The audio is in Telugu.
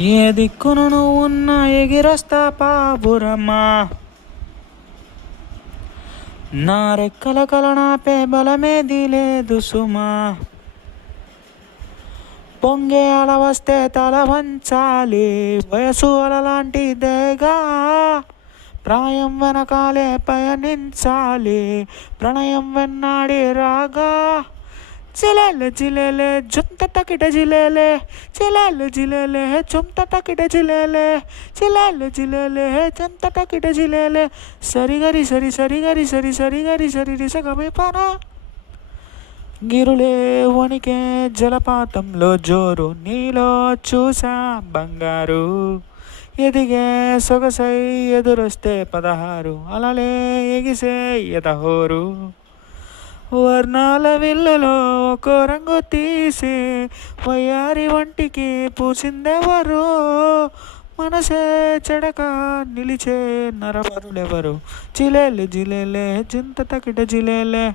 ఏ దిక్కున నువ్వున్నా ఎగిరొస్తా పావురమ్మా, నా రెక్కల కలనాపే బలమేది లేదు సుమా, పొంగే అల వస్తే తల వంచాలి, వయసు అలలాంటిదేగా, ప్రాయం వెనకాలే పయనించాలి, ప్రణయం వెన్నాడి రాగా, జిలేలే జిలేలే జుంత టకిట జిలేలే, జిలేలే జిలేలే జుంత టకిట జిలేలే, జిలేలే జిలేలే జంత టకిట జిలేలే, సరిగరి సరి సరిగరి సరి సరిగరి సరి రిసగమి పన, గిరులే వణికే జలపాతంలో జోరు, నీలో చూసా బంగారు, ఎదిగే సొగసై ఎదురొస్తే 16 అలలే ఎగిసే ఎదహోరు, వర్ణాల విల్లులో ఒక్కో రంగు తీసి వయ్యారి వంటికి పూసిందెవరు, మనసే చెడక నిలిచే నరవరులెవరు, జిలేలే జిలేలే జింత తకిట జిలేలే.